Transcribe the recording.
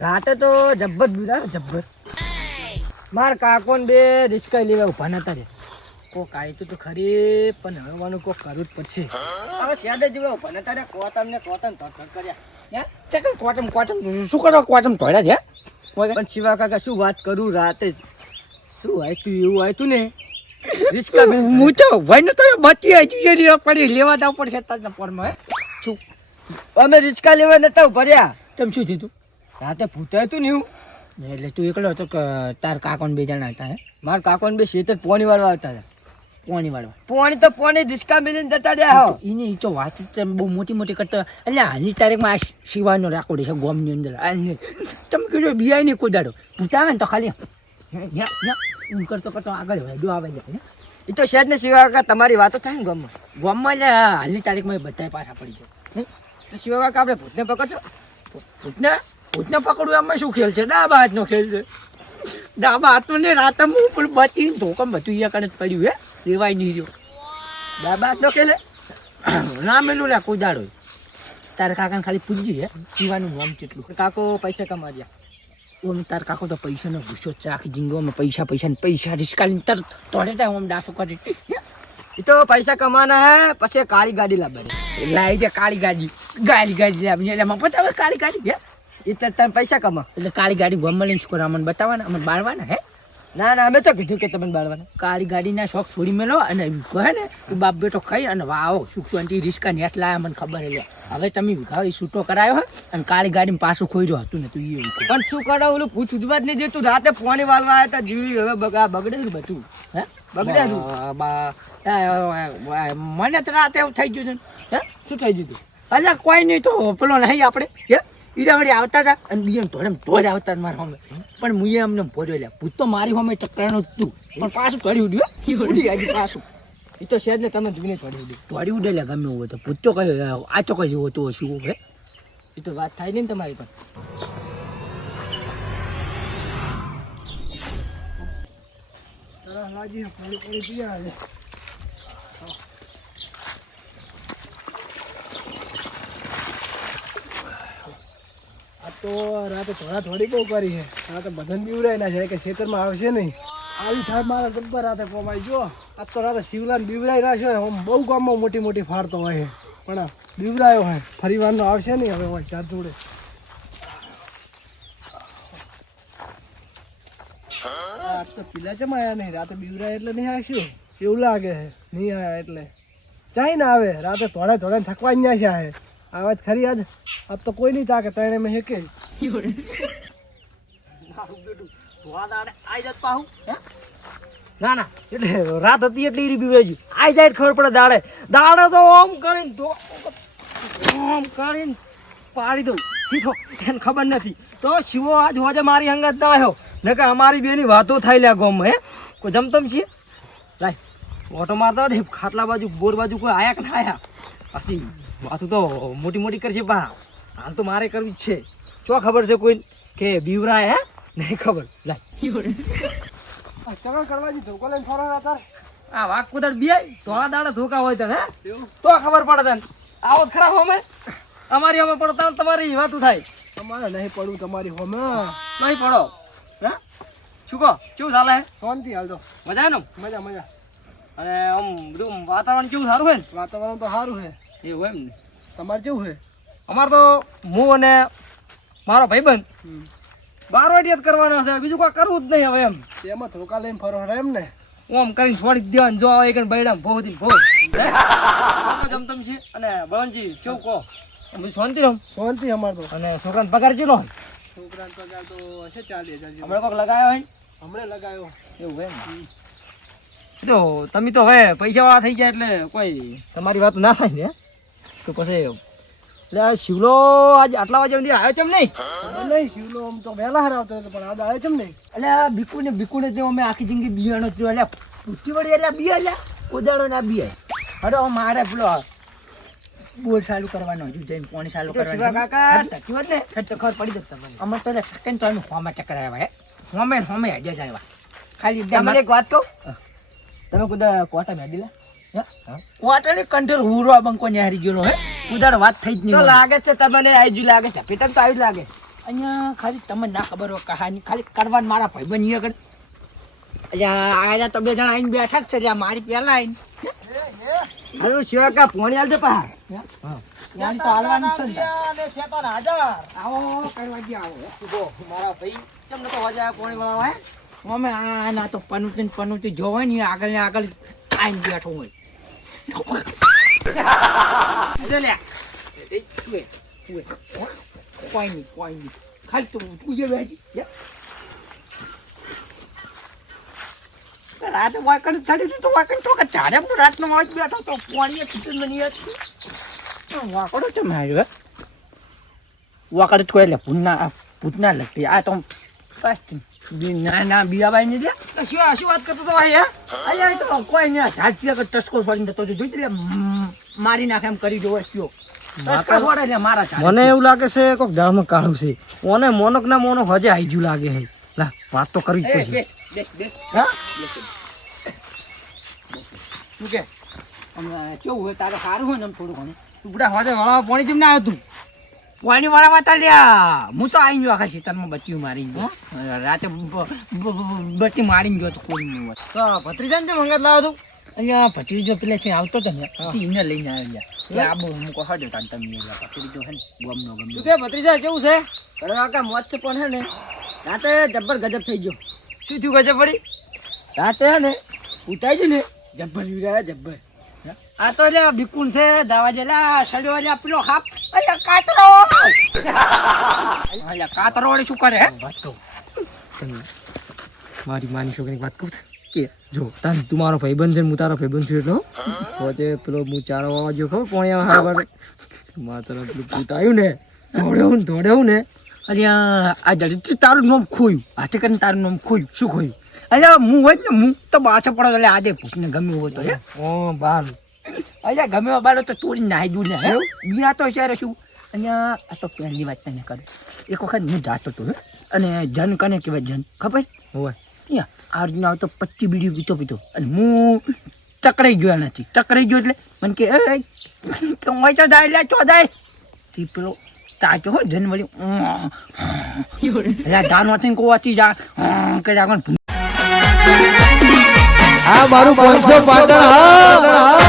રાતે તો જબ્બર બીરા જબ્બર માર કાકોન બે રિસ્કા લેવા ઉભા નતા રે કોક આયતું તો ખરી પણ હવાનું કોક કરવું જ પડશે હવે સ્યાદે જેવા ઉભા નતા રે કોટમ ધડ કર્યા હે ચકન કોટમ શું કરો કોટમ ધોડ્યા છે પણ શિવા કાકા શું વાત કરું રાતે શું આયતું એવું આયતું ને રિસ્કા હું તો ભાઈ તો બચી આવી પડી લેવા જવું પડશે તારના પરમાં શું અમે રિસ્કા લેવા નતા ભર્યા તમે શું થયું રાતે ભૂતાય તું ને એટલે તું એકલો હતો કે તાર કાકોને બે જણા હતા હે મારા કાકોને બે શેતર પોણી વાળવા આવતા હતા પોણી રિસ્કા મેલીને જતા રહ્યા હો એને એ તો વાત બહુ મોટી કરતા એટલે હાલની તારીખમાં આ શિવાનો રાખોડે છે ગોમની અંદર તમે કીધું બિયાય નહીં કુદાડો ભૂતાવે ને તો ખાલી કરતો આગળ વધુ આવે છે એ તો શેદ ને શિવા કાકા તમારી વાતો થાય ને ગામમાં એટલે હાલની તારીખમાં બધા પાછા પડી જાય તો શિવા કાકા આપણે ભૂતને પકડશો ભૂતને પકડવું એમાં શું ખેલ છે ડાબા હાથનો ખેલ છે ડાબા હાથનો ને રાતે હું પણ બચી ધોકમ બધું અહીંયા કણે પડ્યું હે લેવાય નહીં જો ડાબા હાથનો ખેલે ના મેલું લે કુદાડો તારા કાકાને ખાલી પૂછજી હે પીવાનું નામ કેટલું કાકો પૈસા કમાવ્યા ઓમ તાર કાકો તો પૈસાનો ગુસ્સો છે આખી જિંદગીમાં પૈસા રિસ્કાલીને તરત તોડે થાય ઓમ ડાસો કરી એ તો પૈસા કમાના હે પછી કાળી ગાડી લાવવાની લાવી દે કાળી ગાડી લાવી એટલે મફત આવે કાળી ગાડી હે એટલે તમે પૈસા કમા એટલે કાળી ગાડી ગમમાં લઈને શું કરવા અમને બતાવવાના અમને બાળવાના હે ના અમે તો કીધું કે તમને બાળવાના કાળી ગાડીના શોખ છોડી મેલો અને કહે ને બાપ બેટો ખાઈ અને વાવો સુખ શાંતિ રિસ્કા નેટ લાયા મને ખબર હે હવે તમે વિઘાવ છૂટો કરાયો હે અને કાળી ગાડીમાં પાછું ખોઈ હતું ને તું એ પણ શું કરાવ ઓલું પૂછ ઉજવા જ નહીં દેતું રાતે પોણી વાળવા આવ્યા હતા જીવી હવે બગડેલું બધું હે બગડેલું મને તો રાતે એવું થઈ ગયું છે હે શું થઈ ગયું અલ્યા કોઈ નહીં તો પેલો નહીં આપણે હે ઈરા વળી આવતા હતા અને બીજા ધોડે આવતા મારા હોમે પણ મુએ અમને ભોજો લ્યા ભૂત તો મારી હોમે ચક્કરનું તું પણ પાછું ધોડી ઉડ્યું આજે પાછું એ તો શેદ ને તમે ધોઈને ધોડી ઉડે લ્યા ગમે હોય તો ભૂત તો કઈ આ ચોકઈ જેવો તો શું હે એ તો વાત થાય ને તમારી પણ તો રાતે થોડી બહુ કરી છે રાતે બધાને બીવરાય ના છે કે ખેતરમાં આવશે નહીં આવી થાય મારા ગબ્બર રાતે કોમાઈ જો આ તો રાતે શિવલાને બીવરાય ના છે આમ બહુ ગામમાં મોટી ફાડતો હોય છે પણ બીવરાયો હોય ફરીવારનો આવશે નહીં હવે હોય ચાર જોડે આ તો પીલા ચમ આવ્યા નહીં રાતે બીવરાય એટલે નહીં આવશું એવું લાગે છે નહીં આવ્યા એટલે ચાઈ ના આવે રાતે થોડે થકવા જ છે આવે ખરી આજ તો કોઈ નહીં તાકે તને મેં હેકે ના એટલે રાત હતી એટલે ઈ બીવેજી આઈ જાય ખબર પડે દાડે તો ઓમ કરીને પાડી દઉં કીધો એને ખબર નથી તો શિવો આજ હોજે મારી હંગત ના આવ્યો ને કે અમારી બેની વાતો થાય લ્યા ગોમ હે કોઈ જમતમ છીએ લાય ઓટો મારતા દે ખાટલા બાજુ બોર બાજુ કોઈ આયા કે ના આયા પછી વાતું તો મોટી કરશે પા હાલ તો મારે કરવી જ છે શું ખબર છે કોઈ કે બીવરાય હે નહીં ખબર લાય ચલો કરવાજી ધોકો લઈને ફરો તાર આ વાક કુદર બીઆઈ ધોળા દાડા ધોકા હોય તને હે તો ખબર પડે તને આવો ખરા હોમે અમારી હોમે પડતા તમારી વાતું થાય અમારે નહીં પડવું તમારી હોમે નહીં પડો હે શું કહો કેવું ચાલે શાંતિ હાલ તો મજા ને મજા અને આમ બધું વાતાવરણ કેવું સારું હોય ને વાતાવરણ તો સારું છે એવું એમ ને તમારે કેવું છે અમારે તો હું અને મારો ભાઈબંધ બારવાટિયા જ કરવાના છે બીજું કોઈ કરવું જ નહીં હવે એમ એમાં ધોકા લઈને ફરો એમ ને ઓમ કરીને છોડી દેવાનું જો આવે કે બૈડા ભોધી ભો જમતમ છે અને બળનજી કેવું કહો બધું શાંતિ અમારે તો અને છોકરાને પગાર કેટલો છોકરાનો પગાર તો હશે 40,000 હમણાં કોઈક લગાવ્યો હોય હમણાં લગાવ્યો એવું એમ તો તમે તો હવે પૈસા વાળા થઈ ગયા એટલે કોઈ તમારી વાત ના થાય ને તો પછી એટલે શિવલો આજ આટલા વાગે આવ્યો છે એમ નહીં શિવલો આમ તો વહેલા હરાવતો હતો પણ આજ આવ્યો છે એમ નહીં એટલે આ બીકુને જો અમે આખી જિંદગી બિયાણો જ એટલે પૂછી વળી એટલે બિયા કોદાળો ના બિયા અરે મારે પેલો બોર ચાલુ કરવાનો હજુ જઈને પાણી ચાલુ કરવાનું કાકા સાચી વાત ને એટલે ખબર પડી જત તમને અમે તો સેકન્ડ તો એનું હોમે ટકર આવ્યા હે હોમે હડ્યા જ આવ્યા ખાલી તમારે એક વાત કહું તમે કુદા કોટા મેડીલા કોટાની કંઠેર હુરવા બંકો ને હારી ગયો હે કુદાર વાત થઈ જ નહીં તો લાગે છે તમને આઈજી લાગે છે પેટન તો આવી લાગે અહીંયા ખાલી તમને ના ખબર હોય કહાની ખાલી કરવાનું મારા ભાઈબંધ અહીંયા આગળ અલ્યા આયા તો બે જણા આવીને બેઠા જ છે અલ્યા મારી પહેલા આવીને હાલો શિવા કા પોણી હાલ દે પા પોણી તો હાલવાનું છે ને અને શેતાન હાજર. આવો કરવા દે આવો ઉભો, મારા ભાઈ કેમ નતો વાજા કોણી વાળા હે? અમે આ ના તો પનુતી જોવાય ને આગળ ને આગળ આવીને બેઠો હોય અરે લે એ ઉએ કોઈ નહીં ખાલી તું જે બેઠી રાતે વાકણ ચડી તો વાકણ તો ચારે પણ રાતનો વાજ બેઠો તો પાણી કીધું નહીં હતું વાકડો છે માર્યો વાકડ જ કોઈ લે ભૂતના લગતી આ તો ના બિયાબાઈ નહીં લે તો શું વાત કરતો તો ભાઈ હે? અહીંયા તો કોઈ નહીં ઝાડપી આગળ ટસકો ફરીને જતો જોઈ લે મારી નાખે એમ કરી જોવે કયો ટસકો ફોડે એટલે મારા મને એવું લાગે છે કોક જાળમાં કાળું છે ઓને મોનક ના મોનક હજે આઈજુ લાગે હે. લા વાત તો કરવી જ પડશે. હા શું કે હમણાં કેવું હોય તારે સારું હોય ને એમ થોડું ઘણું તું બુડા હોજે વાળા પાણી કેમ ના આવ્યું તું? પાણી વાળા વાતા લ્યા હું તો આવી ગયો આખા ખેતરમાં બત્તી મારી ગયો રાતે બત્તી મારી ગયો તો કોઈ નહીં હોત તો ભત્રીજાને કેમ અંગત લાવ્યો તું? અહીંયા ભત્રીજો પેલે છે આવતો હતો ને એને લઈને આવ્યા કે આ બહુ હું કહો દો તાન તમે ભત્રીજો છે ને ગમનો શું કે ભત્રીજા કેવું છે? અરે કાકા મોત છે પણ હે ને રાતે જબ્બર ગજબ થઈ ગયો શું થયું ગજબ પડી? રાતે હે ને ઉઠાઈ ગયું ને જબ્બર વિરાયા જબ્બર આ તો લે બિકુન છે દવા જેલા સડ્યો લે પેલો હાપ અલ્યા કાતરો અલ્યા કાતરો વળી શું કરે હે વાત તો મારી માની છોકરીની વાત કહું કે જો તાન તું મારો ભાઈબંધ છે ને હું તારો ભાઈબંધ છું એટલો પહોંચે પેલો હું ચારો વાવા ગયો ખબર પોણિયા હારવાર માત્ર પેલું પૂત આવ્યું ને દોડ્યું ને અલ્યા આ જલ્દી તારું નામ ખોયું હાથે કરીને તારું નામ ખોયું શું ખોયું અલ્યા હું હોય ને હું તો પાછો પડો એટલે આજે પૂછને ગમ્યું હોય તો હે ઓ બાર અલ્યા ગમે બાળો તો તોડી નાહી દઉં ને બીજા તો ત્યારે શું અહીંયા આ તો પહેલી વાત તને કરું એક વખત હું જાતો હતો અને જન કને કહેવાય જન ખબર હોય અહીંયા આર્જુન આવતો 25 બીડીઓ પીતો અને હું ચકરાઈ ગયો નથી ચકરાઈ ગયો એટલે મને કે એ હોય તો જાય લે ચો જાય તે પેલો તાચો હો જન વળી અલ્યા જાન વાંચીને કોવાથી જા કે જાગણ આ મારું 500 પાટણ હા